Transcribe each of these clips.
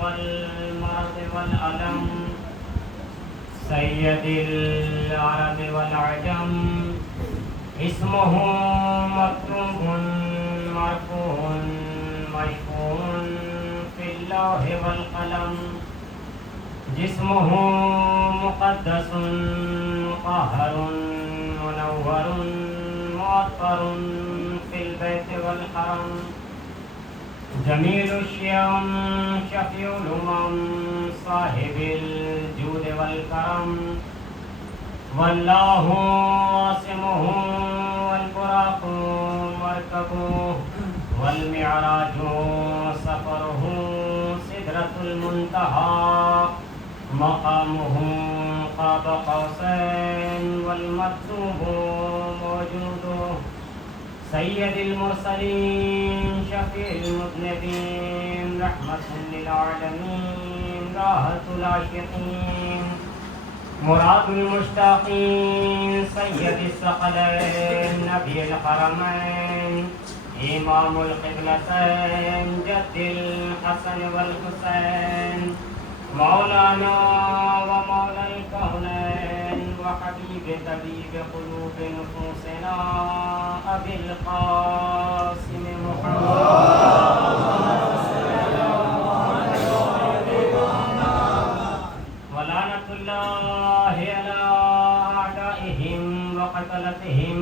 والمرض والألم سيد العرب والعجم اسمه مكتوب مرفوع مشفوع في اللوح والقلم جسمه مقدس مطهر منور معطر في البيت والحرم جميل الشيم شفيع الأمم صاحب الجود والكرم والله عاصمه والبراق مركبه والمعراج سفره سدرة المنتهى مقامه قاب قوسين والمكتوب موجود سيد المرسلين شفيع المذنبين رحمة للعالمين راحة العاشقين مراد المشتاقين سيد الثقلين نبي الحرمين إمام القبلتين جد الحسن والحسين مولانا ومولى الكونين وحبيب طبيب قلوب نفوسنا أبي القاسم محمد ولعنة الله على أعدائهم وقتلتهم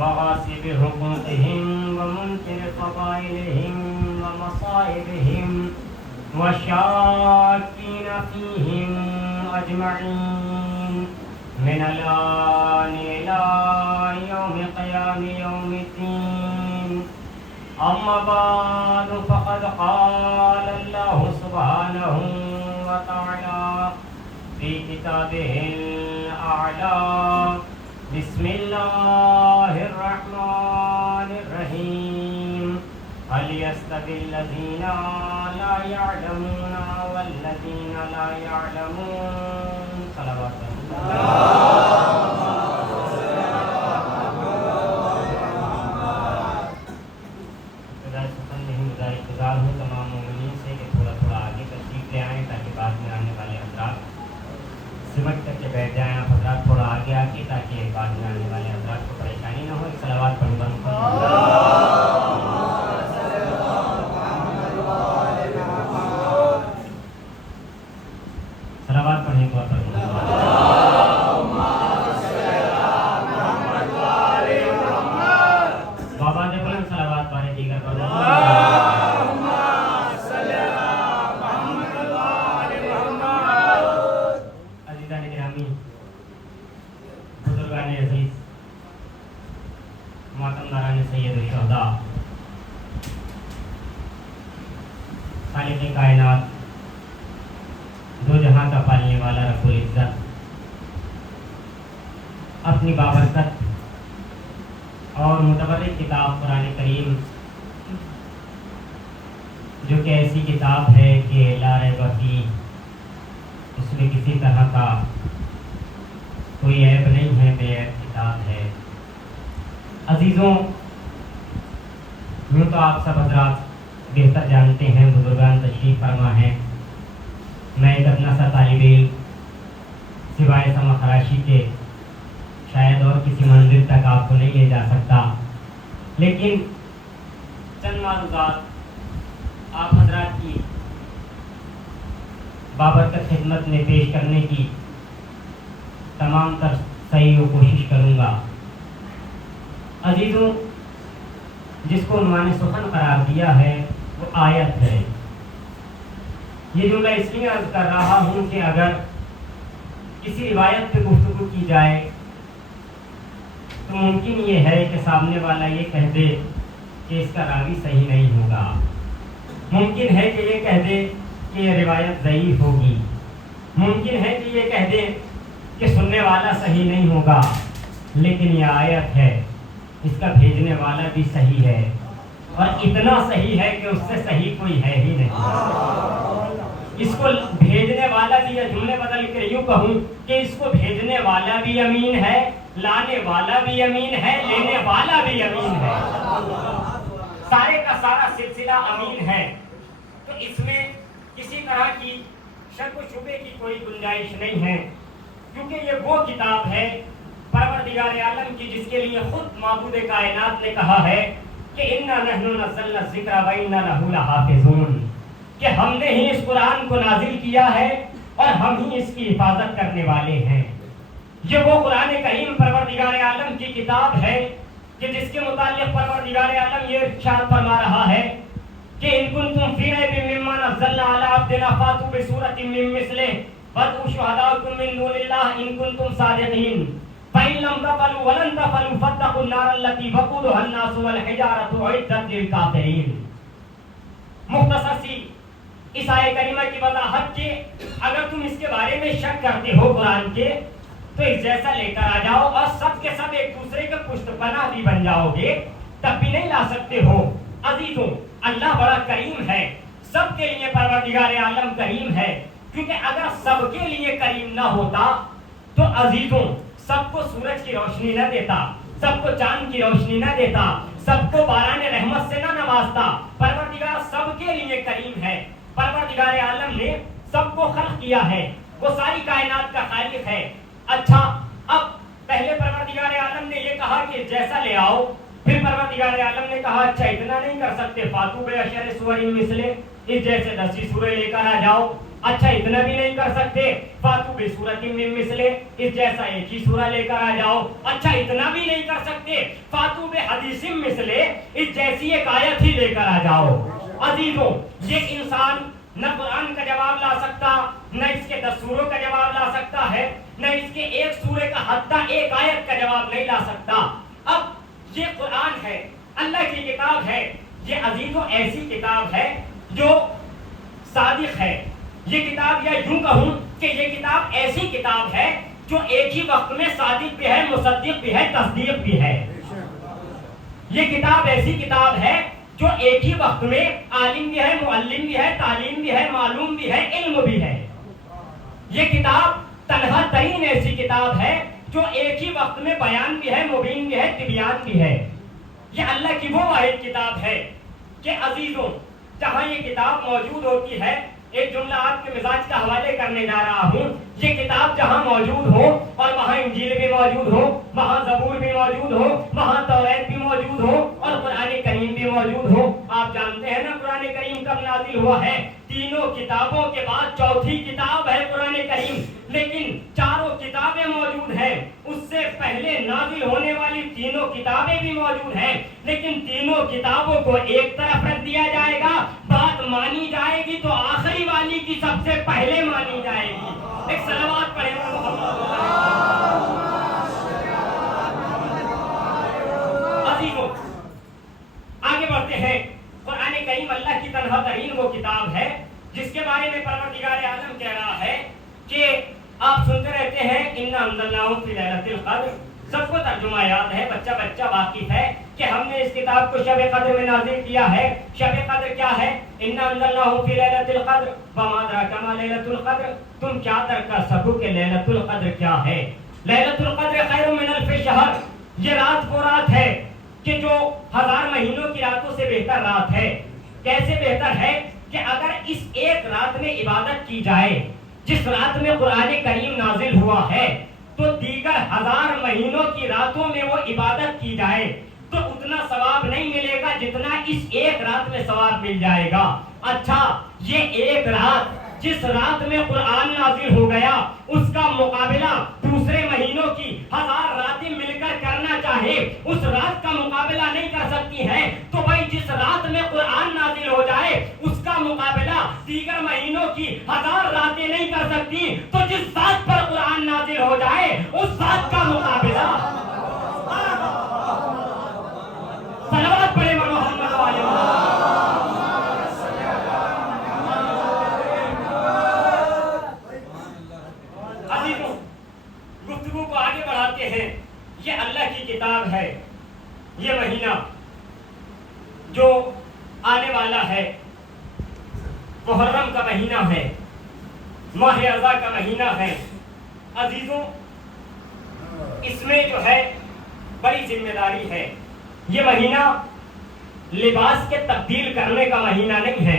وغاصب حقوقهم ومنكر فضائلهم ومصائبهم والشاكين فيهم أجمعين من الآن إلى يوم قيام يوم الدين أما بعد فقد قال الله سبحانه وتعالى في كتابه الأعلى بسم الله الرحمن الرحيم هل يستوي الذين لا يعلمون والذين لا يعلمون صلوات گزار ہوں تمام مومنین سے کہ تھوڑا تھوڑا آگے تشریف لے آئیں تاکہ بعد میں آنے والے حضرات سمٹ کر کے بیٹھ جائیں. آپ حضرات تھوڑا آگے آ کے تاکہ بعد میں آنے والے حضرات کو پریشانی نہ ہو. صلوات پڑھوں گا. صلوات پڑھیں تو بابا نے بلند صلوات پڑھے دیگر پڑھو. عزیزان گرامی، بزرگان عزیز، ماتمداران سید الشہداء، خالق کائنات، دو جہاں کا پالنے والا رب العزت اپنی بابرکت اور متبرک کتاب قرآن کریم، جو کہ ایسی کتاب ہے کہ لا ریب فیہ، اس میں کسی طرح کا کوئی عیب نہیں ہے، بے عیب کتاب ہے. عزیزوں، یوں تو آپ سب حضرات بہتر جانتے ہیں، بزرگان تشریف فرما ہیں. میں ایک اپنا سا طالب علم سوائے سما خراشی کے شاید اور کسی منزل تک آپ کو نہیں لے جا سکتا، لیکن چند معلومات آپ حضرات کی بابرکت خدمت میں پیش کرنے کی تمام تر صحیح و کوشش کروں گا. عزیزوں، جس کو عنوان سخن قرار دیا ہے وہ آیت ہے. یہ جو میں اس لیے عرض کر رہا ہوں کہ اگر کسی روایت پہ گفتگو کی جائے تو ممکن یہ ہے کہ سامنے والا یہ کہہ دے کہ اس کا راوی صحیح نہیں ہوگا، ممکن ہے کہ یہ کہہ دے کہ یہ روایت ضعیف ہوگی، ممکن ہے کہ یہ کہہ دے کہ سننے والا صحیح نہیں ہوگا. لیکن یہ آیت ہے، اس کا بھیجنے والا بھی صحیح ہے، اور اتنا صحیح ہے کہ اس سے صحیح کوئی ہے ہی نہیں. اس کو بھیجنے والا بھی، یا جملے بدل کے یوں کہوں کہ اس کو بھیجنے والا بھی امین ہے، لانے والا بھی امین ہے، لینے والا بھی امین ہے. سارے کا سارا سلسلہ امین ہے. تو اس میں کسی طرح کی شک و شبے کی کوئی گنجائش نہیں ہے، کیونکہ یہ وہ کتاب ہے پروردگار عالم کی جس کے لیے خود معبود کائنات نے کہا ہے کہ اِنَّا نَحْنُ نَزَّلْنَا الذِّكْرَ وَإِنَّا لَهُ لَحَافِظُونَ، کہ ہم نے ہی اس قرآن کو نازل کیا ہے اور ہم ہی اس کی حفاظت کرنے والے ہیں۔ یہ وہ قرآن کریم پروردگار عالم کی کتاب ہے کہ جس کے متعلق پروردگار عالم یہ ارشاد فرما رہا ہے کہ ان کنتم فی ریب مما نزلنا علی عبدنا فاتوا بسورۃ من مثلہ وادعوا شہداءکم من دون اللہ ان کنتم صادقین فإن لم تفعلوا ولن تفعلوا فاتقوا النار التي وقودها الناس والحجارة أعدت للكافرین۔ مختصر سی اس آیہ کریمہ کی وضاحت کہ اگر تم اس کے بارے میں شک کرتے ہو قرآن کے تو اس جیسا لے کر آ جاؤ، اور سب کے سب ایک دوسرے کے پشت پناہ بھی بن جاؤ گے، تب بھی نہیں لا سکتے ہو۔ عزیزوں، اللہ بڑا کریم ہے، سب کے لیے پروردگار عالم کریم ہے، کیونکہ اگر سب کے لیے کریم نہ ہوتا تو عزیزوں سب کو سورج کی روشنی نہ دیتا، سب کو چاند کی روشنی نہ دیتا، سب کو باران رحمت سے نہ نوازتا۔ پروردگار سب کے لیے کریم ہے، پروردگار عالم نے سب کو خلق کیا ہے، وہ ساری کائنات کا خالق ہے۔ اچھا، اب پہلے پروردگار عالم نے یہ کہا کہ جیسا لے آؤ، پھر پروردگار عالم نے کہا اچھا اتنا نہیں کر سکتے، فاتوا بعشر سور مثلہ، اس جیسے 10 سورے لے کر آ جاؤ۔ اچھا اتنا بھی نہیں کر سکتے، فاتوا بسورۃ من مثلہ، اس جیسا ایک ہی سورہ لے کر آ جاؤ۔ اچھا اتنا بھی نہیں کر سکتے، فاتوا بحدیث مثلہ، اس جیسی ایک آیت ہی لے کر آ جاؤ۔ عزیزوں، یہ انسان نہ قرآن کا جواب لا سکتا، نہ اس کے 10 سوروں کا جواب لا سکتا ہے، نہ اس کے ایک سورے کا حتیٰ ایک آیت کا جواب نہیں لا سکتا۔ اب یہ قرآن ہے، اللہ کی کتاب ہے، یہ عزیزوں ایسی کتاب ہے جو صادق ہے۔ یہ کتاب، یا یوں کہوں کہ یہ کتاب ایسی کتاب ہے جو ایک ہی وقت میں صادق بھی ہے، مصدق بھی ہے، تصدیق بھی ہے۔ یہ کتاب ایسی کتاب ہے جو ایک ہی وقت میں عالم بھی ہے، معلم بھی ہے، تعلیم بھی ہے، معلوم بھی ہے، علم بھی ہے۔ یہ کتاب تنہا ترین ایسی کتاب ہے جو ایک ہی وقت میں بیان بھی ہے، مبین بھی ہے، تبیان بھی ہے۔ یہ اللہ کی وہ واحد کتاب ہے کہ عزیزوں جہاں یہ کتاب موجود ہوتی ہے، ایک جملہ آپ کے مزاج کا حوالے کرنے جا رہا ہوں، یہ کتاب جہاں موجود ہو اور وہاں انجیل بھی موجود ہو، وہاں زبور بھی موجود ہو، وہاں توریت بھی موجود ہو اور قرآن کریم بھی موجود ہو۔ آپ جانتے ہیں نا قرآن کریم کب نازل ہوا ہے؟ تینوں کتابوں کے بعد چوتھی کتاب ہے قرآن کریم، لیکن چاروں کتابیں موجود ہیں۔ اس سے پہلے نازل ہونے والی تینوں کتابیں بھی موجود ہیں، لیکن تینوں کتابوں کو ایک طرف رکھ دیا جائے گا، بات مانی جائے گی تو آخری والی کی سب سے پہلے مانی جائے گی۔ ایک صلوات پڑھیں محمد۔ عزیزوں آگے بڑھتے ہیں۔ قرآن کریم اللہ کی تنہا ترین وہ کتاب ہے جس کے بارے میں پروردگار عالم کہہ رہا ہے کہ آپ سنتے رہتے ہیں اِنَّا أَنزَلْنَاهُ فِي لَيْلَةِ الْقَدْرِ، سب کو ترجمہ یاد ہے، بچہ بچہ واقف ہے کہ ہم نے اس کتاب کو شب قدر میں نازل کیا ہے۔ شب قدر کیا ہے؟ اِنَّا أَنزَلْنَاهُ فِي لَيْلَةِ الْقَدْرِ وَمَا أَدْرَاكَ مَا لَيْلَةُ الْقَدْرِ، تم کیا درک کر سکو کہ لیلۃ القدر کیا ہے؟ لیلۃ القدر خیر من الف شہر، یہ رات وہ رات ہے کہ جو 1000 مہینوں کی راتوں سے بہتر رات ہے۔ کیسے بہتر ہے؟ کہ اگر اس ایک رات میں عبادت کی جائے جس رات میں قرآن کریم نازل ہوا ہے، تو دیگر 1000 مہینوں کی راتوں میں وہ عبادت کی جائے تو اتنا ثواب نہیں ملے گا جتنا اس ایک رات میں ثواب مل جائے گا۔ اچھا، یہ ایک رات جس رات میں قرآن نازل ہو گیا اس کا مقابلہ دوسرے مہینوں کی 1000 راتیں مل کر کرنا چاہے اس رات کا مقابلہ نہیں کر سکتی ہے، تو بھائی جس رات میں قرآن نازل ہو جائے اس کا مقابلہ دیگر مہینوں کی 1000 راتیں نہیں کر سکتی، تو جس ذات پر قرآن نازل ہو جائے اس ذات کا مقابلہ۔ صلوات پڑھیں محمد والے گفتگو کو آگے بڑھاتے ہیں۔ یہ اللہ کی کتاب ہے۔ یہ مہینہ جو آنے والا ہے محرم کا مہینہ ہے، ماہ رضا کا مہینہ ہے۔ عزیزوں اس میں جو ہے بڑی ذمہ داری ہے۔ یہ مہینہ لباس کے تبدیل کرنے کا مہینہ نہیں ہے۔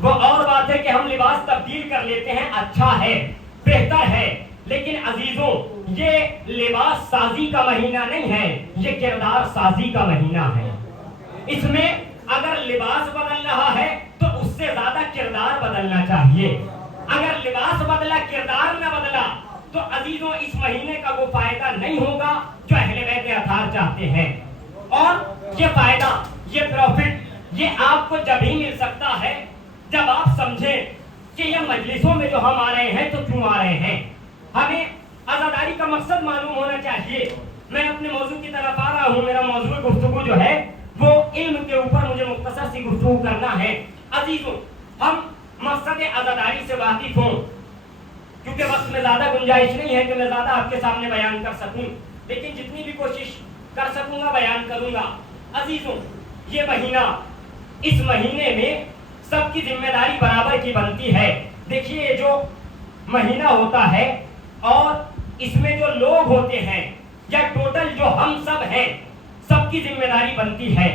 وہ اور بات ہے کہ ہم لباس لیتے ہیں اچھا ہے، بہتر ہے، لیکن عزیزوں یہ لباس سازی کا مہینہ نہیں ہے، یہ کردار سازی کا مہینہ ہے۔ اس میں اگر لباس بدل رہا ہے تو اس سے زیادہ کردار بدلنا چاہیے۔ اگر لباس بدلا کردار نہ بدلا تو عزیزوں اس مہینے کا وہ فائدہ نہیں ہوگا جو اہل بیت اطہار چاہتے ہیں۔ اور یہ فائدہ، یہ پروفٹ یہ آپ کو جب ہی مل سکتا ہے جب آپ سمجھیں کہ یہ مجلسوں میں جو ہم آ رہے ہیں تو کیوں آ رہے ہیں۔ ہمیں عزاداری کا مقصد معلوم ہونا چاہیے۔ میں اپنے موضوع کی طرف آ رہا ہوں۔ میرا موضوع گفتگو جو ہے وہ علم کے اوپر مجھے مختصر سی گفتگو کرنا ہے۔ عزیزوں ہم مقصد عزاداری سے واقف ہوں، کیونکہ وقت میں زیادہ گنجائش نہیں ہے کہ میں زیادہ آپ کے سامنے بیان کر سکوں، لیکن جتنی بھی کوشش کر سکوں گا بیان کروں گا۔ عزیزوں یہ مہینہ، اس مہینے میں سب کی ذمہ داری برابر کی بنتی ہے۔ دیکھیے یہ جو مہینہ ہوتا ہے اور اس میں جو لوگ ہوتے ہیں یا ٹوٹل جو ہم سب ہیں، سب کی ذمہ داری بنتی ہے۔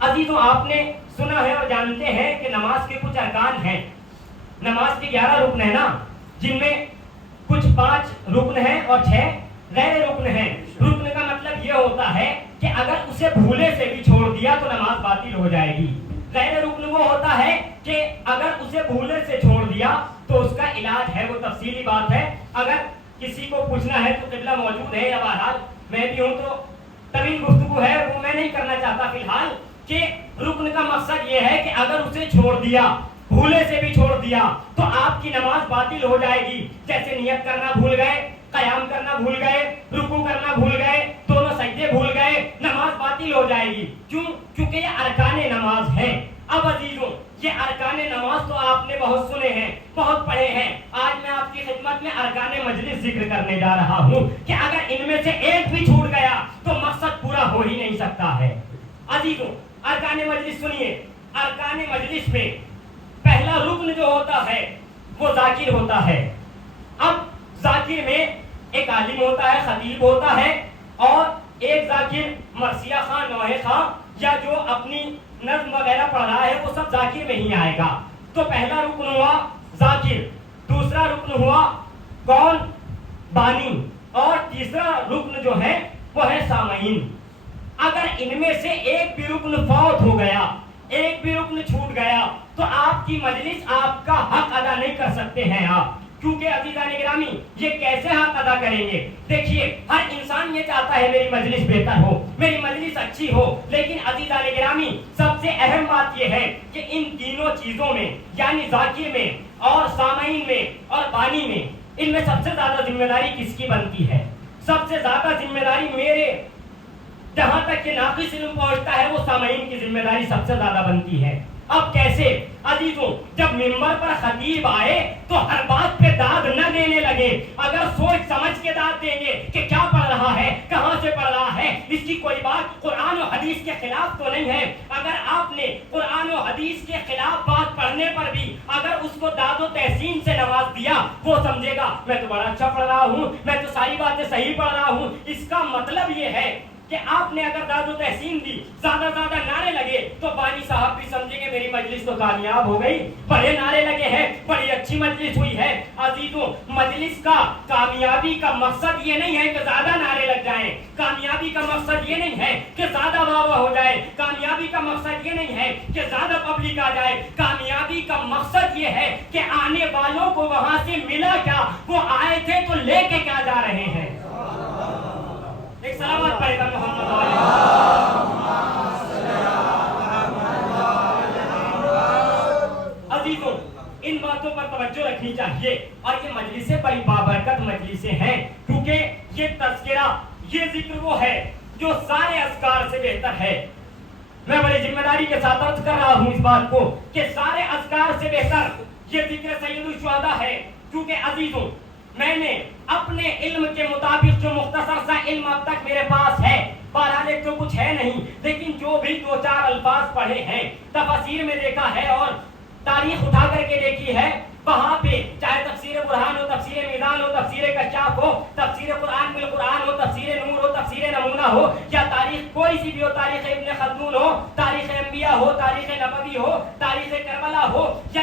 عزیزوں آپ نے سنا ہے اور جانتے ہیں کہ نماز کے کچھ ارکان ہیں۔ نماز کے 11 رکن ہیں نا، جن میں کچھ 5 رکن ہیں اور 6 غیر رکن ہیں۔ رکن کا مطلب یہ ہوتا ہے کہ اگر اسے بھولے سے بھی چھوڑ دیا تو نماز باطل ہو جائے گی۔ غیر رکن وہ ہوتا ہے کہ اگر اسے بھولے سے چھوڑ دیا تو اس کا علاج ہے، وہ تفصیلی بات ہے۔ اگر کسی کو پوچھنا ہے تو قبلہ موجود ہے، یا بہرحال میں بھی ہوں تو طویل گفتگو ہے وہ میں نہیں کرنا چاہتا فی الحال، کہ رکن کا مقصد یہ ہے کہ اگر اسے چھوڑ دیا، بھولے سے بھی چھوڑ دیا تو آپ کی نماز باطل ہو جائے گی۔ جیسے نیت کرنا بھول گئے، قیام کرنا بھول گئے، رکوع کرنا بھول گئے، دونوں سجدے بھول گئے، نماز باطل ہو جائے گی۔ کیوں؟ کیونکہ یہ ارکان نماز ہے۔ اب عزیزوں یہ ارکان نماز تو آپ نے بہت سنے ہیں، بہت پڑھے ہیں۔ آج میں آپ کی خدمت میں ارکان مجلس ذکر کرنے جا رہا ہوں کہ اگر ان میں سے ایک بھی چھوٹ گیا تو مقصد پورا ہو ہی نہیں سکتا ہے۔ عزیزوں ارکان مجلس سنیے۔ ارکان مجلس میں پہلا رکن جو ہوتا ہے وہ ذاکر ہوتا ہے۔ اب ذاکر میں ایک عالم ہوتا ہے، خطیب ہوتا ہے، اور ایک ذاکر مرثیہ خواں، نوحہ خواں یا جو اپنی نظم وغیرہ پڑھ رہا ہے وہ سب ذاکر میں ہی آئے گا۔ تو پہلا رکن ہوا ذاکر، دوسرا رکن ہوا کون؟ بانی، اور تیسرا رکن جو ہے وہ ہے سامعین۔ اگر ان میں سے ایک بھی رکن فوت ہو گیا، ایک بھی رکن چھوٹ گیا تو آپ کی مجلس آپ کا حق ادا نہیں کر سکتے ہیں آپ۔ کیونکہ عزیزان گرامی یہ کیسے حق ادا کریں گے؟ دیکھیے ہر انسان یہ چاہتا ہے میری مجلس بہتر ہو، میری مجلس اچھی ہو، لیکن عزیزان گرامی سب سے اہم بات یہ ہے کہ ان تینوں چیزوں میں یعنی ذاکر میں اور سامعین میں اور بانی میں، ان میں سب سے زیادہ ذمہ داری کس کی بنتی ہے؟ سب سے زیادہ ذمہ داری میرے جہاں تک کہ ناقص علم پہنچتا ہے وہ سامعین کی ذمہ داری سب سے زیادہ بنتی ہے۔ اب کیسے؟ عزیزوں جب منبر پر خطیب آئے تو ہر بات پہ داد نہ دینے لگے، اگر سوچ سمجھ کے داد دیں گے کہ کیا پڑھ رہا ہے، کہاں سے پڑھ رہا ہے، اس کی کوئی بات قرآن و حدیث کے خلاف تو نہیں ہے۔ اگر آپ نے قرآن و حدیث کے خلاف بات پڑھنے پر بھی اگر اس کو داد و تحسین سے نواز دیا، وہ سمجھے گا میں تو بڑا اچھا پڑھ رہا ہوں، میں تو ساری باتیں صحیح پڑھ رہا ہوں۔ اس کا مطلب یہ ہے کہ آپ نے اگر داد و تحسین دی، زیادہ نعرے لگے تو بانی صاحب بھی سمجھیں گے میری مجلس تو کامیاب ہو گئی، بڑے نعرے لگے ہیں، بڑی اچھی مجلس ہوئی ہے۔ عزیزوں مجلس کا کامیابی کا مقصد یہ نہیں ہے کہ زیادہ نعرے لگ جائیں، کامیابی کا مقصد یہ نہیں ہے کہ زیادہ واہ واہ ہو جائے، کامیابی کا مقصد یہ نہیں ہے کہ زیادہ پبلک آ جائے، کامیابی کا مقصد یہ ہے کہ آنے والوں کو وہاں سے ملا کیا، وہ آئے تھے تو لے کے کیا جا رہے ہیں۔ ایک سلامات پڑھے گا محمد عزیزوں ان باتوں پر توجہ رکھنی چاہیے، اور یہ مجلسیں بڑی بابرکت مجلسیں ہیں، کیونکہ یہ تذکرہ، یہ ذکر وہ ہے جو سارے اذکار سے بہتر ہے۔ میں بڑی ذمہ داری کے ساتھ عرض کر رہا ہوں اس بات کو کہ سارے اذکار سے بہتر یہ ذکر سید الشہداء ہے، کیونکہ عزیزوں میں نے اپنے علم کے مطابق جو مختصر سا علم اب تک میرے پاس ہے، بہرحال ایک تو کچھ ہے نہیں، لیکن جو بھی 2-4 الفاظ پڑھے ہیں، تفاسیر میں دیکھا ہے اور تاریخ اٹھا کر کے دیکھی ہے، وہاں پہ چاہے تفسیر برہان ہو، تفسیر میزان ہو، تفسیر کشاف ہو، تفسیر قرآن بالقرآن ہو، تفسیر نور ہو، تفسیر نمونہ ہو، یا تاریخ کوئی سی بھی ہو، تاریخ ابن خلدون ہو، تاریخ انبیاء ہو، تاریخ نبوی ہو، تاریخ کربلا ہو، یا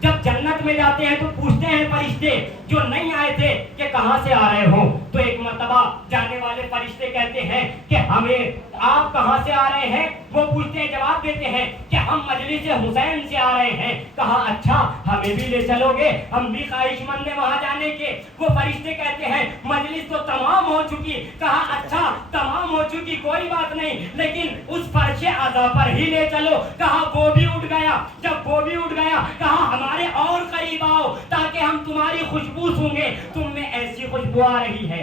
جب جنت میں جاتے ہیں تو پوچھتے ہیں فرشتے جو نہیں آئے تھے کہ کہاں سے آ رہے ہو، تو ایک مرتبہ جانے والے فرشتے کہتے ہیں کہ ہمیں آپ کہاں سے آ رہے ہیں؟ وہ پوچھتے ہیں، جواب دیتے ہیں کہ ہم مجلس حسین سے آ رہے ہیں۔ کہا اچھا ہمیں بھی لے چلو گے، ہم بھی خواہش مند ہیں وہاں جانے کے۔ وہ فرشتے کہتے ہیں مجلس تو تمام ہو چکی۔ کہا اچھا تمام ہو چکی کوئی بات نہیں، لیکن اس فرش اعضا پر ہی لے چلو۔ کہا وہ بھی اٹھ گیا۔ جب وہ بھی اٹھ گیا کہا ہمارے اور قریب آؤ تاکہ ہم تمہاری خوشبو سونگیں، تم میں ایسی خوشبو آ رہی ہے۔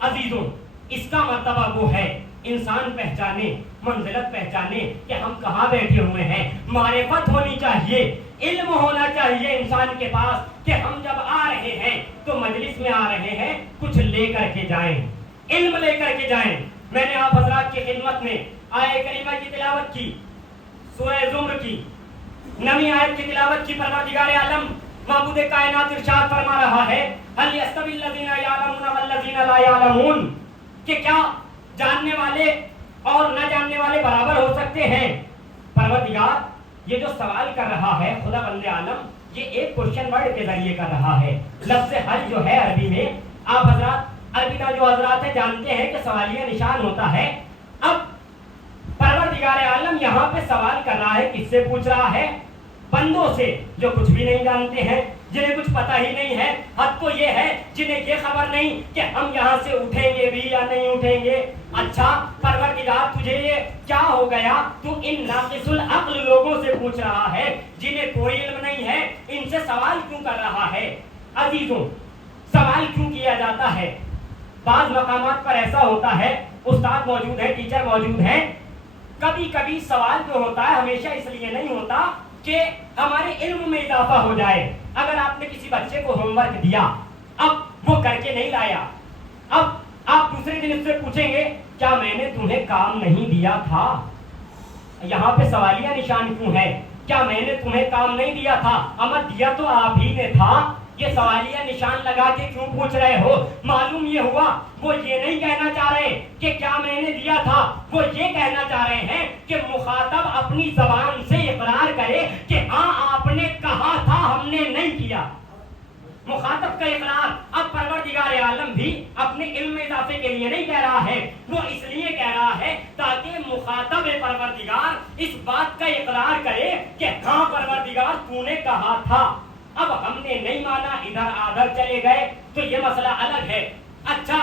عزیزوں اس کا مرتبہ وہ ہے انسان پہچانے، منزلت پہچانے کہ ہم کہاں بیٹھے ہوئے ہیں۔ معرفت ہونی چاہیے، علم ہونا چاہیے انسان کے پاس کہ ہم جب آ رہے ہیں تو مجلس میں آ رہے ہیں کچھ لے کر کے جائیں، علم لے کر کے جائیں۔ میں نے آپ حضرات کی خدمت میں آیہ کریمہ کی تلاوت کی، سورہ زمر کی 9ویں آیت کی تلاوت کی۔ پروردگار عالم معبود کائنات ارشاد فرما رہا ہے هل يستوي الذين يعلمون والذين لا يعلمون، کہ کیا جاننے والے اور نہ جاننے والے برابر ہو سکتے ہیں؟ پروردگار یہ جو سوال کر رہا ہے خدا بند عالم، یہ ایک کوشچن ورڈ کے ذریعے کر رہا ہے۔ لفظ حل جو ہے عربی میں، آپ حضرات عربی کا جو حضرات ہیں جانتے ہیں کہ سوالیہ نشان ہوتا ہے۔ اب پروردگار عالم یہاں پہ سوال کر رہا ہے، کس سے پوچھ رہا ہے؟ بندوں سے جو کچھ بھی نہیں جانتے ہیں، جنہیں کچھ پتہ ہی نہیں ہے۔ حد تو یہ ہے جنہیں یہ خبر نہیں کہ ہم یہاں سے اٹھیں گے بھی یا نہیں اٹھیں گے۔ اچھا پروردگار تجھے یہ کیا ہو گیا؟ تو ان ناقص العقل لوگوں سے پوچھ رہا ہے جنہیں کوئی علم نہیں ہے، ان سے سوال کیوں کر رہا ہے؟ عزیزوں سوال کیوں کیا جاتا ہے؟ بعض مقامات پر ایسا ہوتا ہے، استاد موجود ہیں، ٹیچر موجود ہیں، کبھی کبھی سوال جو ہوتا ہے ہمیشہ اس لیے نہیں ہوتا کہ ہمارے علم میں اضافہ ہو جائے۔ اگر آپ نے کسی بچے کو ہوم ورک دیا، اب وہ کر کے نہیں لایا، اب آپ دوسرے دن اس سے پوچھیں گے کیا میں نے تمہیں کام نہیں دیا تھا؟ یہاں پہ سوالیہ نشان کیوں ہے؟ کیا میں نے تمہیں کام نہیں دیا تھا؟ اما دیا تو آپ ہی نے تھا۔ یہ سوالیہ نشان لگا کے کیوں پوچھ رہے ہو؟ معلوم یہ ہوا وہ یہ نہیں کہنا چاہ رہے کہ کیا میں نے دیا تھا، وہ یہ کہنا چاہ رہے ہیں کہ مخاطب اپنی زبان سے اقرار کرے کہ ہاں آپ نے کہا تھا ہم نے نہیں کیا۔ مخاطب کا اقرار۔ اب پروردگار عالم بھی اپنے علم میں اضافے کے لیے نہیں کہہ رہا ہے، وہ اس لیے کہہ رہا ہے تاکہ مخاطب پروردگار اس بات کا اقرار کرے کہ ہاں پروردگار تو نے کہا تھا۔ اب ہم نے نہیں مانا، ادھر آدھر چلے گئے تو یہ مسئلہ الگ ہے۔ اچھا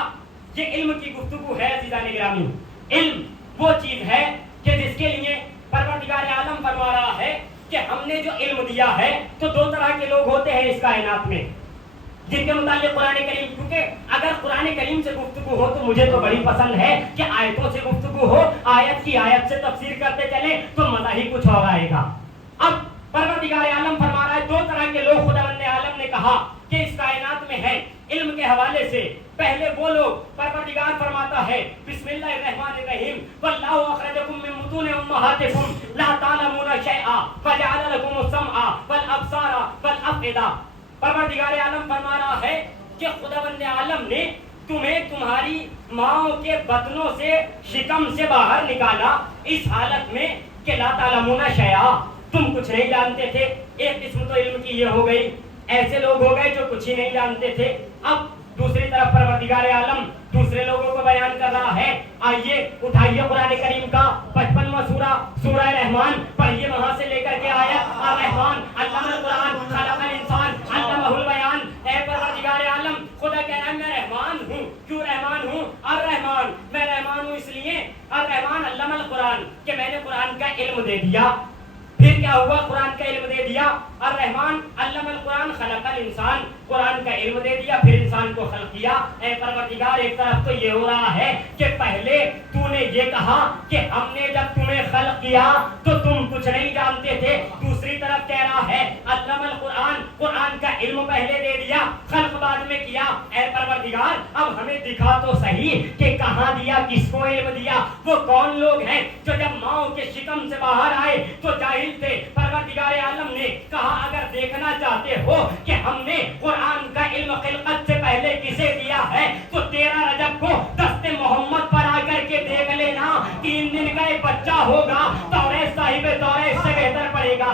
یہ علم کی گفتگو ہے عزیزان گرامی۔ علم وہ چیز ہے کہ جس کے لیے پروردگار عالم فرما رہا ہے کہ ہم نے جو علم دیا ہے، تو دو طرح کے لوگ ہوتے ہیں اس کائنات میں جن کے متعلق قرآن کریم، کیونکہ اگر قرآن کریم سے گفتگو ہو تو مجھے تو بڑی پسند ہے کہ آیتوں سے گفتگو ہو، آیت کی آیت سے تفسیر کرتے چلے تو مزہ ہی کچھ اور آئے گا۔ اب پروردگار عالم فرما رہا ہے دو طرح کے لوگ خداوند عالم نے کہا کہ اس کائنات میں ہے علم کے حوالے سے۔ پہلے وہ لوگ پروردگار فرماتا ہے بسم اللہ الرحمن الرحیم واللہ اخرجکم من بطون امہاتکم لا تعلمون شیئا وجعل لکم السمع والابصار والافئدہ۔ پروردگار عالم فرما رہا ہے کہ خداوند عالم نے تمہیں تمہاری ماؤں کے بطنوں سے، شکم سے باہر نکالا اس حالت میں کہ لا تعلمون شیئا، تم کچھ نہیں جانتے تھے۔ ایک قسم تو علم کی یہ ہو گئی، ایسے لوگ ہو گئے جو کچھ ہی نہیں جانتے تھے۔ اب دوسری طرف پروردگار عالم دوسرے لوگوں کو بیان کر رہا ہے۔ آئیے اٹھائیے قرآن کریم کا 55واں سورہ، سورہ رحمان، پڑھیے وہاں سے لے کر کے آیت الرحمن علم القرآن خلق الانسان علمہ البیان۔ اے پروردگار عالم خدا کہہ رہا ہے میں رحمان ہوں۔ کیوں رحمان ہوں؟ الرحمن، میں رحمان ہوں اس لیے الرحمن علم القرآن کہ میں نے قرآن کا علم دے دیا۔ پھر کیا ہوا؟ قرآن کا علم دے دیا۔ الرحمن علم القرآن خلق الانسان، قرآن کا علم دے دیا پھر انسان کو خلق کیا۔ اے پروردگار ایک طرف تو یہ ہو رہا ہے کہ پہلے تو نے یہ کہا کہ ہم نے جب تمہیں خلق کیا تو تم کچھ نہیں جانتے تھے، دوسری طرف کہہ رہا ہے علم القرآن، قرآن کا علم پہلے دے دیا خلق بعد میں کیا۔ اے پروردگار اب ہمیں دکھا تو صحیح کہ کہاں دیا، کس کو علم دیا، وہ کون لوگ ہیں جو جب ماؤں کے شکم سے باہر آئے تو جاہل تھے۔ پروردگار عالم نے کہا اگر دیکھنا چاہتے ہو کہ ہم نے قرآن کا علم خلقت سے پہلے کسے دیا ہے تو 13 رجب کو دست محمد پر آ کر کے دیکھ لینا، 3 دن کا ایک بچہ ہوگا، توریت صاحب توریت سے بہتر پڑھے گا،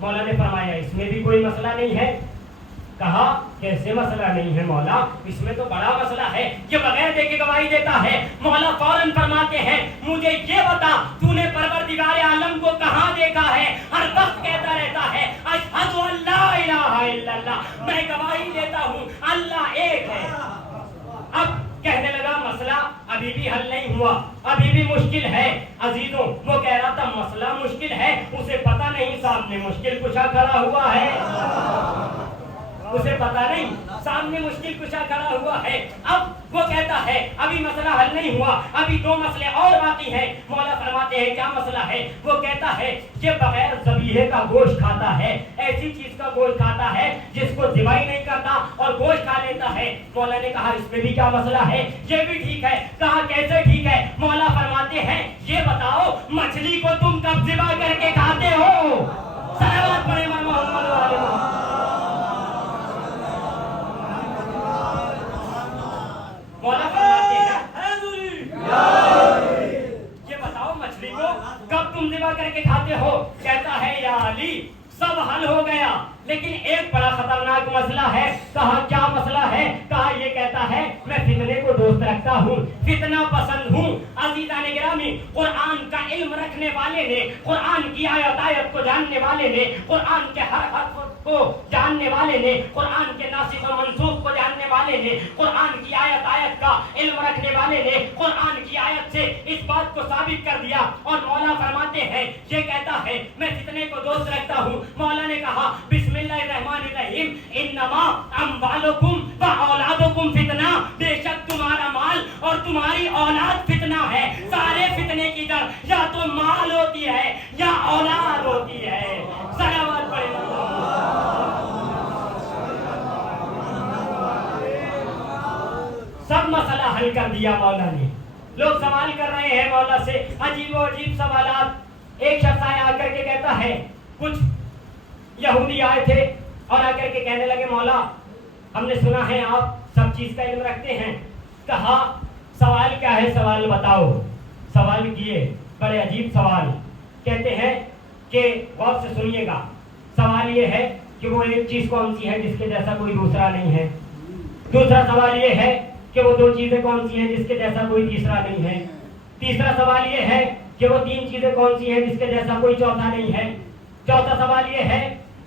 مولا نے فرمایا اس میں بھی کوئی مسئلہ نہیں ہے. کہا کیسے مسئلہ نہیں ہے مولا, اس میں تو بڑا مسئلہ ہے, یہ بغیر دیکھے گواہی دیتا ہے. مولا فوراً فرماتے ہیں مجھے یہ بتا تو نے پروردگار عالم کو کہاں دیکھا ہے؟ ہر وقت کہتا رہتا ہے اشہد ان لا الہ الا اللہ, میں گواہی دیتا ہوں اللہ ایک ہے. اب کہنے لگا مسئلہ ابھی بھی حل نہیں ہوا, ابھی بھی مشکل ہے. عزیزوں وہ کہہ رہا تھا مسئلہ مشکل ہے, اسے پتہ نہیں سامنے مشکل کشا کھڑا ہوا ہے, اسے پتا نہیں سامنے مشکل کشا کھڑا ہوا ہے. اب وہ کہتا ہے ابھی مسئلہ حل نہیں ہوا, ابھی دو مسئلے اور باقی ہیں. مولا فرماتے ہیں کیا مسئلہ ہے؟ وہ کہتا ہے یہ بغیر ذبیحے کا گوشت کھاتا ہے, ایسی چیز کا گوشت کھاتا ہے جس کو ذبح ہی نہیں کرتا اور گوشت کھا لیتا ہے. مولا نے کہا اس میں بھی کیا مسئلہ ہے؟ یہ بھی ٹھیک ہے. کہا کیسے ٹھیک ہے؟ مولا فرماتے ہیں یہ بتاؤ مچھلی کو تم کب ذبح کر کے کھاتے ہو؟ صلوات پڑھیں محمد علیہ وسلم. مولا فرماتے ہیں یہ بتاؤ مچھلی کو کب تم ذبح کر کے کھاتے ہو؟ کہتا ہے یا علی سب حل ہو گیا لیکن ایک بڑا خطرناک مسئلہ ہے. کہا کیا مسئلہ ہے؟ کہا یہ کہتا ہے میں فتنے کو دوست رکھتا ہوں, فتنہ پسند ہوں. عزیزان گرامی قرآن کا علم رکھنے والے نے, قرآن کی آیت کو جاننے والے نے, قرآن کے ہر حرف کو جاننے والے نے, قرآن کے ناسخ و منسوخ کو جاننے والے نے, قرآن کی آیت کا علم رکھنے والے نے قرآن کی آیت سے اس بات کو ثابت کر دیا. اور مولا فرماتے ہیں یہ کہتا ہے میں فتنے کو دوست رکھتا ہوں. مولا نے کہا بسم اللہ الرحمن الرحیم انما اموالکم و اولادکم فتنہ, بے شک تمہارا مال اور تمہاری اولاد فتنہ ہے. سارے فتنے کی جڑ یا تو مال ہوتی ہے یا اولاد ہوتی ہے. صلوات پڑھیں. سب مسئلہ حل کر دیا مولا نے. لوگ سوال کر رہے ہیں مولا سے عجیب و عجیب سوالات. ایک شخص آیا آ کر کے کہتا ہے کچھ یہودی آئے تھے اور آ کر کے کہنے لگے مولا ہم نے سنا ہے آپ سب چیز کا علم رکھتے ہیں. کہا سوال کیا ہے؟ سوال بتاؤ. سوال کیے بڑے عجیب سوال. کہتے ہیں کہ غور سے سنیے گا. سوال یہ ہے کہ وہ ایک چیز کون سی ہے جس کے جیسا کوئی دوسرا نہیں ہے. دوسرا سوال یہ ہے کہ وہ دو چیزیں کون سی ہیں جس کے جیسا کوئی تیسرا نہیں ہے. تیسرا سوال یہ ہے کہ وہ تین چیزیں کون سی ہیں جس کے جیسا کوئی چوتھا نہیں ہے. چوتھا سوال یہ ہے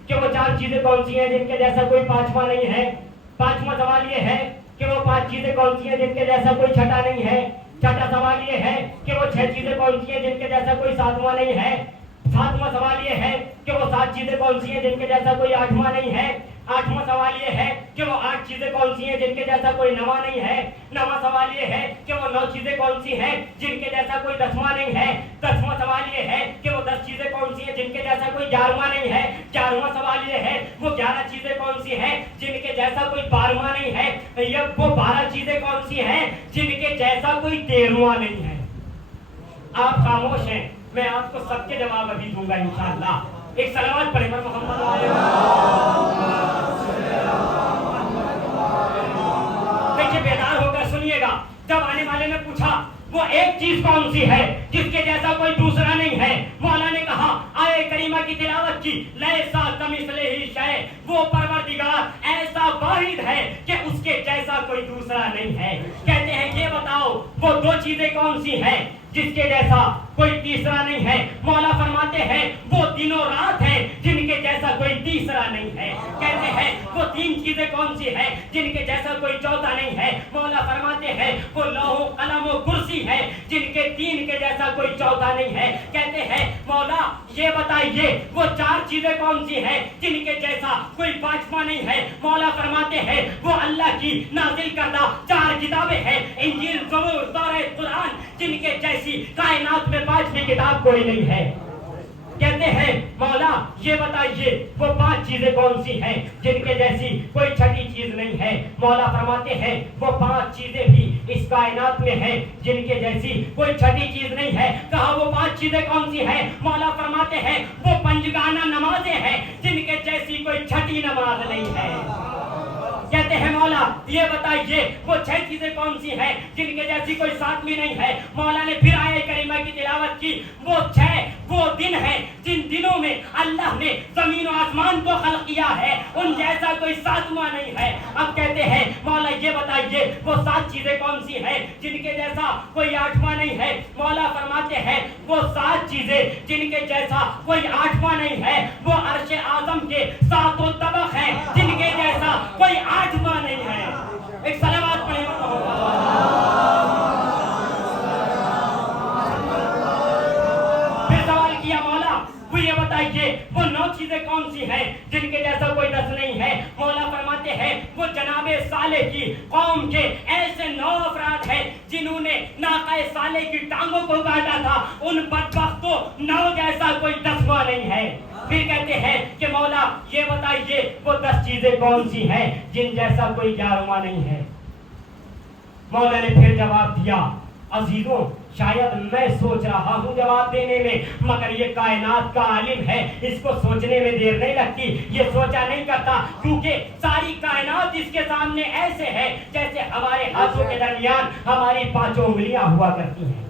کہ وہ چار چیزیں کون سی ہیں جن کے جیسا کوئی پانچواں نہیں ہے. پانچواں سوال یہ ہے کہ وہ پانچ چیزیں کون سی ہیں جن کے جیسا کوئی چھٹا نہیں ہے. چھٹا سوال یہ ہے کہ وہ چھ چیزیں کون سی ہیں جن کے جیسا کوئی ساتواں نہیں ہے. ساتواں سوال یہ ہے کہ وہ سات چیزیں کون سی ہیں جن کے جیسا کوئی آٹھواں نہیں ہے. آٹھواں سوال یہ ہے کہ وہ آٹھ چیزیں کون سی ہیں جن کے جیسا کوئی نواں نہیں ہے. نواں سوال یہ ہے کہ وہ نو چیزیں کون سی ہیں جن کے جیسا کوئی دسواں نہیں ہے. دسواں سوال یہ ہے کہ وہ 10 چیزیں کون سی ہیں جن کے جیسا کوئی 11واں نہیں ہے. 11واں سوال یہ ہے وہ 11 چیزیں کون سی ہیں جن کے جیسا کوئی 12واں نہیں ہے. یہ وہ 12 چیزیں کون سی ہیں جن کے جیسا کوئی 13واں نہیں ہے. آپ خاموش ہیں, میں آپ کو سب کے جواب ابھی دوں گا انشاءاللہ. ایک صلوات پڑھیں محمد علیہ وسلم. دیکھیے بیدار ہو کر سنیے گا. جب آنے والے نے پوچھا وہ ایک چیز کون سی ہے جس کے جیسا کوئی دوسرا نہیں ہے, مولا نے کہا آیے کریمہ کی تلاوت کی لیسا کمثلہ شیء, وہ پروردگار ایسا واحد ہے کہ اس کے جیسا کوئی دوسرا نہیں ہے. کہتے ہیں یہ بتاؤ وہ دو چیزیں کون سی ہیں جس کے جیسا کوئی تیسرا نہیں ہے. مولا فرماتے ہیں وہ دن و رات ہیں جن کے جیسا کوئی تیسرا نہیں ہے. کہتے ہیں وہ تین چیزیں کون سی ہیں جن کے جیسا کوئی چوتھا نہیں ہے. مولا فرماتے ہیں وہ لوح و قلم و کرسی ہے جن کے تین کے جیسا کوئی چوتھا نہیں ہے. کہتے ہیں مولا یہ بتائیے وہ چار چیزیں کون سی ہیں جن کے جیسا کوئی پانچواں نہیں ہے. مولا فرماتے ہیں وہ اللہ کی نازل کردہ چار کتابیں ہیں, انجیل, زبور, تورات, قرآن, جن کے جیسی کائنات میں پانچویں کتاب کوئی نہیں ہے. کہتے ہیں مولا یہ بتائیے وہ پانچ چیزیں کون سی ہیں جن کے جیسی کوئی چھٹی چیز نہیں ہے. مولا فرماتے ہیں وہ پانچ چیزیں بھی اس کائنات میں ہیں جن کے جیسی کوئی چھٹی چیز نہیں ہے. کہا وہ پانچ چیزیں کون سی ہیں؟ مولا فرماتے ہیں وہ پنجگانہ نمازیں ہیں جن کے جیسی کوئی چھٹی نماز نہیں ہے. کہتے ہیں مولا یہ بتائیے وہ 6 چیزیں کون سی ہیں جن کے جیسی کوئی ساتویں نہیں ہے. مولا نے پھر آیت کریمہ کی تلاوت کی. وہ 6 وہ دن ہیں جن دنوں میں اللہ نے زمین و آسمان کو خلق کیا ہے, ان جیسا کوئی ساتواں نہیں ہے. اب کہتے ہیں مولا یہ بتائیے وہ 7 چیزیں کون سی ہیں جن کے جیسا کوئی 8واں نہیں ہے. مولا فرماتے ہیں وہ 7 چیزیں جن کے جیسا کوئی 8واں نہیں ہے وہ عرش اعظم کے 7 طبق ہیں جن کے جیسا کوئی 8واں نہیں ہے. ایک صلوات پڑھیں. پھر سوال کیا مولا وہ یہ بتائیے وہ 9 چیزیں کون سی ہیں جن کے جیسا کوئی 10 نہیں ہے. مولا فرماتے ہیں وہ جناب صالح کی قوم کے ایسے 9 افراد ہیں جنہوں نے ناقہ صالح کی ٹانگوں کو کاٹا تھا. ان بدبخت کو 9 جیسا کوئی 10واں نہیں ہے. پھر کہتے ہیں کہ مولا یہ بتائیے وہ 10 چیزیں کون سی ہیں جن جیسا کوئی 11واں نہیں ہے. مولا نے پھر جواب دیا. عزیزوں شاید میں سوچ رہا ہوں جواب دینے میں, مگر یہ کائنات کا عالم ہے, اس کو سوچنے میں دیر نہیں لگتی, یہ سوچا نہیں کرتا, کیونکہ ساری کائنات اس کے سامنے ایسے ہے جیسے ہمارے ہاتھوں کے درمیان ہماری 5 انگلیاں ہوا کرتی ہیں.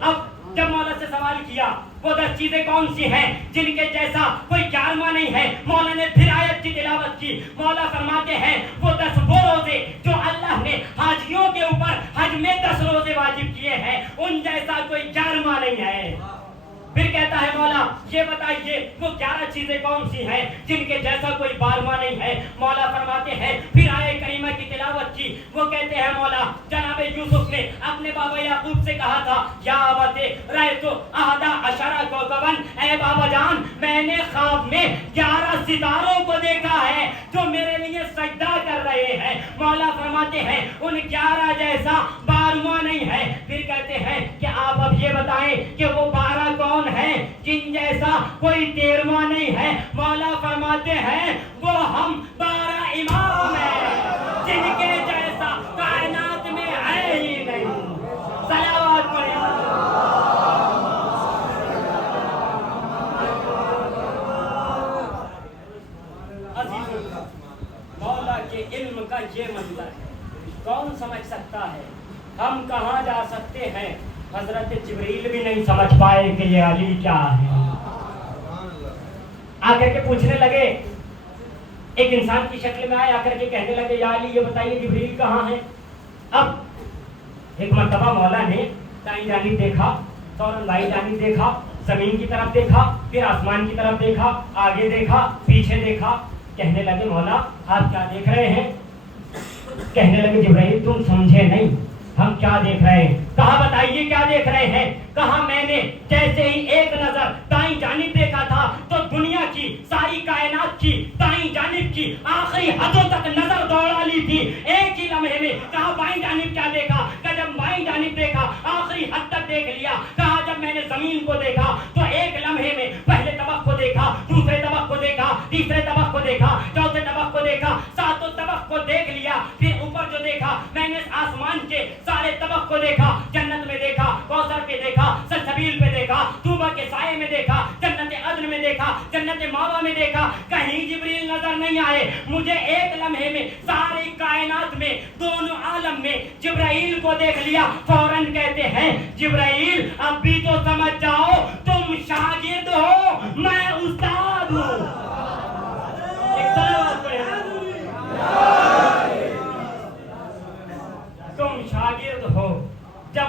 اب جب مولا سے سوال کیا وہ 10 چیزیں کون سی ہیں جن کے جیسا کوئی 11واں نہیں ہے, مولا نے پھر آیت کی تلاوت کی. مولا فرماتے ہیں وہ 10 وہ روزے جو اللہ نے حاجیوں کے اوپر حج میں 10 روزے واجب کیے ہیں, ان جیسا کوئی 11واں نہیں ہے. پھر کہتا ہے مولا یہ بتائیے وہ 11 چیزیں کون سی ہیں جن کے جیسا کوئی 12واں نہیں ہے. مولا فرماتے ہیں پھر آیت کریمہ کی تلاوت کی. وہ کہتے ہیں مولا جناب یوسف نے اپنے بابا یعقوب سے کہا تھا یا ابتے رأیت احد عشر کوکبا, اے بابا جان میں نے خواب میں 11 ستاروں کو دیکھا ہے جو میرے لیے سجدہ کر رہے ہیں. مولا فرماتے ہیں ان 11 جیسا 12واں نہیں ہے. پھر کہتے ہیں کہ آپ اب یہ بتائیں کہ وہ 12 کون ہے جن جیسا کوئی 13واں نہیں ہے. مولا فرماتے ہیں وہ ہم 12 امام ہیں جن کے جیسا کائنات میں ہے ہی نہیں. صلوات پڑھیں. عزیزوں مولا کے علم کا یہ منظر ہے, کون سمجھ سکتا ہے؟ ہم کہاں جا سکتے ہیں؟ حضرت جبریل بھی نہیں سمجھ پائے کہ یہ علی کیا ہے. آ کر کے پوچھنے لگے, ایک انسان کی شکل میں آئے, آ کر کے کہنے لگے یا علی یہ بتائیے جبریل کہاں ہے. اب ایک مرتبہ مولا نے دائیں جانب دیکھا, فوراً بائیں جانب دیکھا, زمین کی طرف دیکھا, پھر آسمان کی طرف دیکھا, آگے دیکھا, پیچھے دیکھا. کہنے لگے مولا آپ کیا دیکھ رہے ہیں؟ کہنے لگے جبرائیل تم سمجھے نہیں, ہم کیا دیکھ رہے ہیں. کہا بتائیے کیا دیکھ رہے ہیں. کہا میں نے جیسے ہی ایک نظر دائیں جانب دیکھا تھا تو دنیا کی ساری کائنات کی دائیں جانب کی آخری حدوں تک نظر دوڑا لی تھی ایک ہی لمحے میں. کہا بائیں جانب کیا دیکھا؟ کہ جب بائیں جانب دیکھا آخری حد تک دیکھ لیا. کہا جب میں نے زمین کو دیکھا تو ایک لمحے میں پہلے طبق کو دیکھا, دوسرے طبق کو دیکھا, تیسرے طبق کو دیکھا, چوتھے طبق کو دیکھا, 7 طبق کو دیکھ لیا. پھر اوپر جو دیکھا میں نے آسمان کے سارے طبق کو دیکھا, جنت میں دیکھا, کوثر پہ دیکھا, سلسبیل پہ دیکھا, طوبہ کے سائے میں دیکھا, جنت عدن میں دیکھا, جنت ماوا میں دیکھا. کہیں جبریل نظر نہیں آئے. مجھے ایک لمحے میں ساری کائنات میں دونوں عالم میں جبرائیل کو دیکھ لیا. فوراً کہتے ہیں جبرائیل اب بھی تو سمجھ جاؤ تم شاگرد ہو میں استاد ہوں. ایک صلوات پڑھیں. تم شاگرد ہو. جب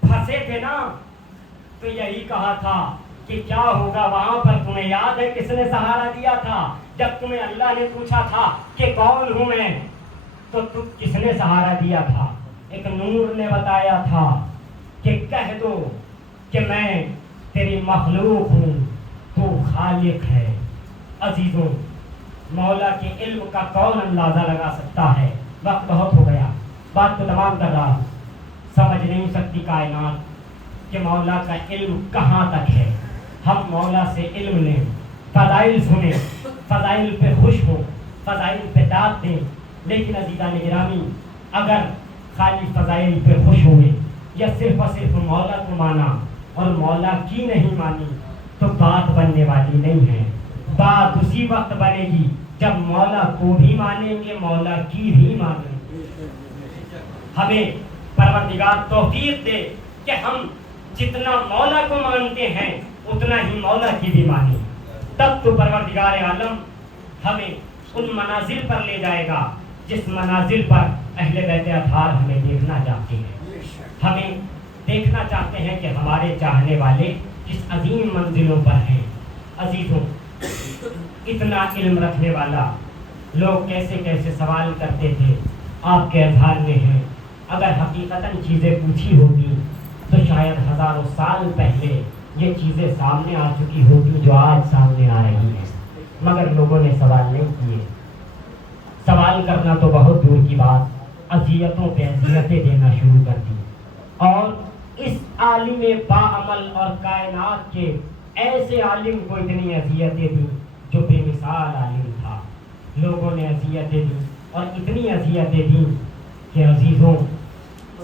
پھنسے تھے نا تو یہی کہا تھا کہ کیا ہوگا وہاں پر. تمہیں یاد ہے کس نے سہارا دیا تھا جب تمہیں اللہ نے پوچھا تھا کہ کون ہوں میں, تو تم کس نے سہارا دیا تھا؟ ایک نور نے بتایا تھا کہ کہہ دو کہ میں تیری مخلوق ہوں, تو خالق ہے. عزیزوں مولا کے علم کا کون اندازہ لگا سکتا ہے؟ وقت بہت ہو گیا, بات کو تمام کر رہا ہوں. سمجھ نہیں سکتی کائنات کہ مولا کا علم کہاں تک ہے. ہم مولا سے علم لیں, فضائل سنیں, فضائل پہ خوش ہوں, فضائل پہ داد دیں. لیکن عزیزان گرامی اگر خالی فضائل پہ خوش ہوئے یا صرف اور صرف مولا کو مانا اور مولا کی نہیں مانی تو بات بننے والی نہیں ہے. بات اسی وقت بنے گی جب مولا کو بھی مانیں گے، مولا کی بھی مانیں گے۔ ہمیں پروردگار توفیق دے کہ ہم جتنا مولا کو مانتے ہیں اتنا ہی مولا کی بھی مانیں، تب تو پروردگار عالم ہمیں ان منازل پر لے جائے گا جس منازل پر اہل بیت اطہار ہمیں دیکھنا چاہتے ہیں۔ ہمیں دیکھنا چاہتے ہیں کہ ہمارے چاہنے والے کس عظیم منزلوں پر ہیں۔ عزیزوں، اتنا علم رکھنے والا لوگ کیسے کیسے سوال کرتے تھے آپ کے اذہان میں ہیں۔ اگر حقیقتاً چیزیں پوچھی ہوتی تو شاید ہزاروں سال پہلے یہ چیزیں سامنے آ چکی ہوتی جو آج سامنے آ رہی ہیں، مگر لوگوں نے سوال نہیں کیے۔ سوال کرنا تو بہت دور کی بات، اذیتوں پہ اذیتیں دینا شروع کر دی، اور اس عالم باعمل اور کائنات کے ایسے عالم کو اتنی اذیتیں دی جو بے مثال عالم تھا۔ لوگوں نے اذیتیں دی اور اتنی اذیتیں دی کہ عزیزوں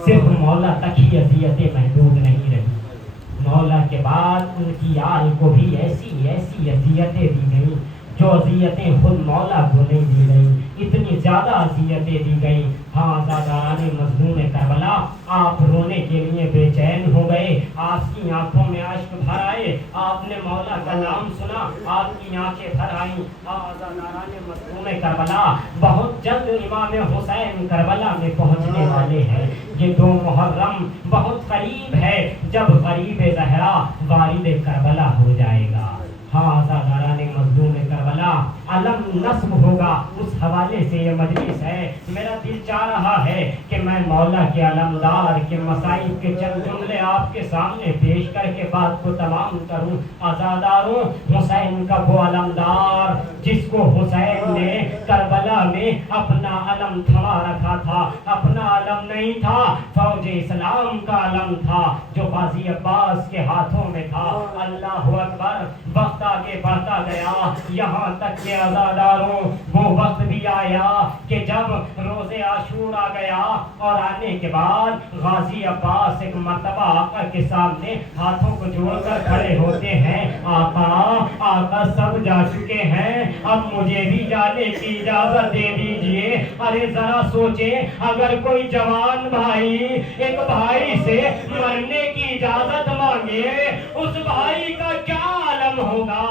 صرف مولا تک ہی اذیتیں محدود نہیں رہی، مولا کے بعد ان کی آل کو بھی ایسی ایسی اذیتیں دی گئیں جو اذیتیں خود مولا کو نہیں دی گئیں، اتنی زیادہ اذیتیں دی گئیں۔ ہاں عزاداران مظلوم کربلا، آپ رونے کے لیے بے چین ہو گئے، آپ کی آنکھوں میں اشک بھر آئے، آپ نے مولا کا نام سنا، آپ کی آنکھیں بھر آئیں۔ عزاداران مظلوم کربلا، بہت جلد امام حسین کربلا میں پہنچنے والے ہیں۔ یہ 2 محرم بہت قریب ہے جب غریب زہرا وارد کربلا ہو جائے گا۔ ہاں عزاداران مظلوم کربلا، علم نصب ہوگا، اس حوالے سے یہ مجلس ہے۔ میرا دل چاہ رہا ہے کہ میں مولا کے علمدار کے مصائب کے چند جملے آپ کے سامنے پیش کر کے بات کو تمام کروں۔ عزاداروں، حسین کا وہ علمدار جس کو حسین نے کربلا میں اپنا علم تھما رکھا تھا، اپنا علم نہیں تھا، فوج اسلام کا علم تھا جو غازی عباس کے ہاتھوں میں تھا۔ اللہ اکبر، وقت آگے بڑھتا گیا، یہاں تک کہ عزاداروں وہ وقت بھی آیا کہ جب روز عاشور آ گیا اور آنے کے بعد غازی عباس ایک مرتبہ آقا کے سامنے ہاتھوں کو جوڑ کر کھڑے ہوتے ہیں۔ آقا سب جا چکے ہیں، اب مجھے بھی جانے کی اجازت دے دیجئے۔ ارے ذرا سوچیں، اگر کوئی جوان بھائی ایک بھائی سے مرنے کی اجازت مانگے، اس بھائی کا کیا عالم ہوگا؟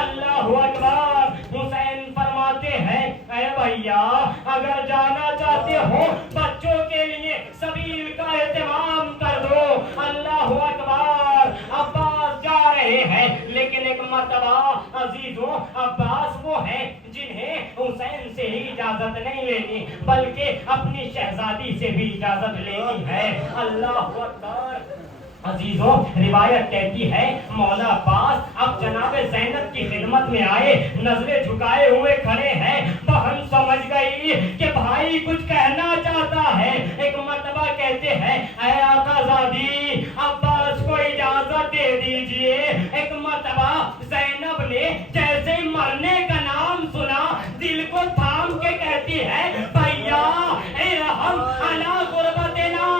اللہ اکبر۔ حسین فرماتے ہیں، اے بھیا اگر جانا چاہتے ہو بچوں کے لیے سبیل کا اہتمام کر دو۔ اللہ اکبر۔ عباس جا رہے ہیں، لیکن ایک مرتبہ عزیزوں عباس وہ ہیں جنہیں حسین سے ہی اجازت نہیں لینی بلکہ اپنی شہزادی سے بھی اجازت لینی ہے۔ اللہ اکبر۔ عزیزوں، روایت کہتی ہے مولا عباس اب جناب زینب کی خدمت میں آئے، نظریں جھکائے ہوئے کھڑے ہیں۔ بہن سمجھ گئی کہ بھائی کچھ کہنا چاہتا ہے، ایک مرتبہ کہتے ہیں، اے آقا زادی عباس کو اجازت دے دیجئے۔ ایک مرتبہ زینب نے جیسے مرنے کا نام سنا دل کو تھام کے کہتی ہے، بھیا ارحم علی غربتنا،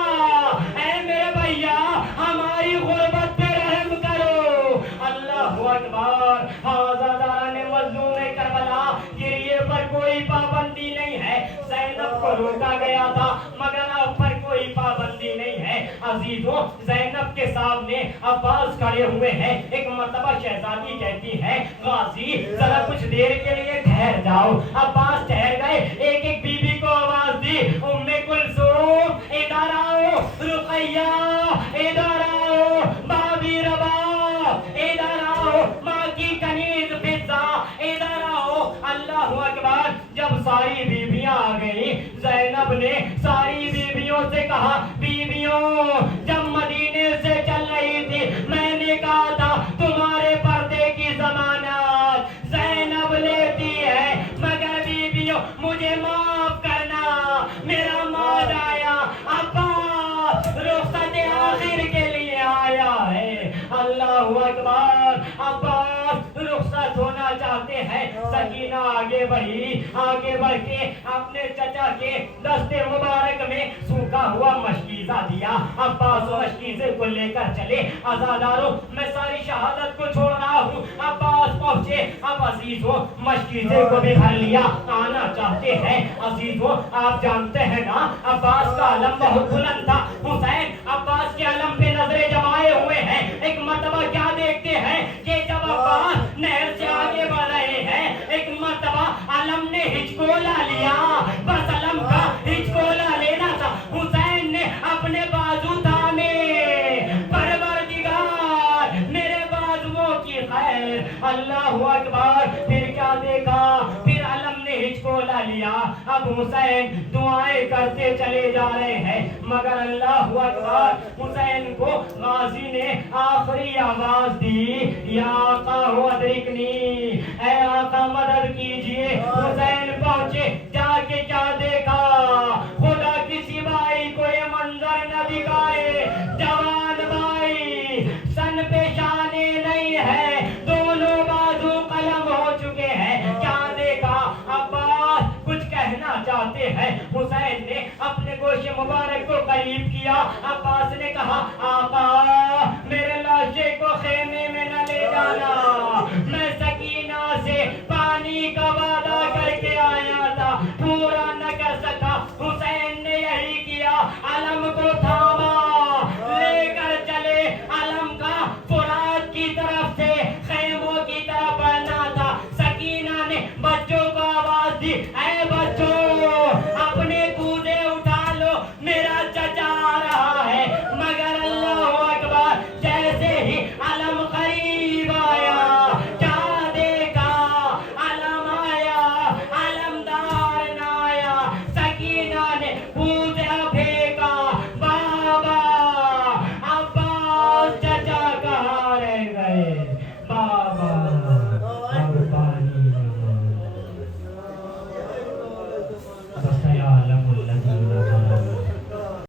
اے میرے بھیا ہماری غربت پہ رحم کرو۔ اللہ اکبر۔ عزاداران مظلوم کربلا، گریے پر کوئی پابندی نہیں ہے، زینب کو روکا گیا تھا مگر اب پر کوئی پابندی نہیں ہے۔ عزیزوں، زینب کے سامنے عباس کھڑے ہوئے ہیں، ایک مرتبہ شہزادی کہتی ہے، غازی ذرا کچھ دیر کے لیے ٹھہر جاؤ۔ عباس ٹھہر گئے، ایک ایک بی بی کو آواز دی، ام کلثوم ادھر آؤ، رقیہ ادھر آؤ، بابی رباب ادھر آؤ، ماں کی کنیز فضہ ادھر آؤ۔ اللہ اکبر۔ جب ساری بیویاں آ گئی، زینب نے ساری بیویوں سے کہا، بیویوں جب مدینے سے چل رہی تھی میں نے کہا تھا تمہارے پردے کی ضمانت زینب لیتی ہے، مگر بیویوں مجھے معاف کرنا، میرا موت آیا، عباس رخصت آخر کے لیے آیا ہے۔ اللہ اکبر۔ عباس رخصت ہونا چاہتے ہیں، سکینہ آگے بڑھی، آگے بڑھ کے اپنے چچا کے دستے مبارک میں سوکھا ہوا مشکیزہ دیا۔ عباس مشکیزے کو لے کر چلے۔ عزاداروں میں ساری شہادت کو چھوڑ رہا ہوں۔ عباس پہنچے، اب عزیزوں مشکیزے کو بھی بھر لیا، آنا چاہتے ہیں۔ عزیزوں آپ جانتے ہیں نا عباس کا علم بہت بلند تھا۔ حسین عباس کے علم پہ نظریں جمائے ہوئے ہیں۔ ایک مرتبہ کیا دیکھتے ہیں کہ جب عباس نہر سے آگے بڑھ رہے ہیں، ایک مرتبہ علم نے ہچکولا لیا، بس علم کا ہچکولا لینا تھا۔ حسین نے اپنے بازو تھامے، پروردگار میرے بازوؤں کی خیر، اللہ اکبر۔ پھر کیا دیکھا، پھر علم نے ہچکولا لیا۔ اب حسین دعائیں کرتے چلے جا رہے ہیں، مگر اللہ اکبر حسین کو غازی نے آخری آواز دی، یا آقا ہو ادرکنی، اے آقا مدد کیجئے۔ حسین پہنچے، جا کے کیا دیکھا، خدا کسی بھائی کو یہ منظر نہ دکھائے، جوان بھائی سن پہ شانے نہیں ہے، دونوں بازو قلم ہو چکے ہیں۔ کیا دیکھا، عباس کچھ کہنا چاہتے ہیں۔ حسین نے اپنے گوش مبارک کو قریب کیا۔ عباس نے کہا، آقا میرے لاشے کو خیمے میں نہ لے جانا، میں سکینہ سے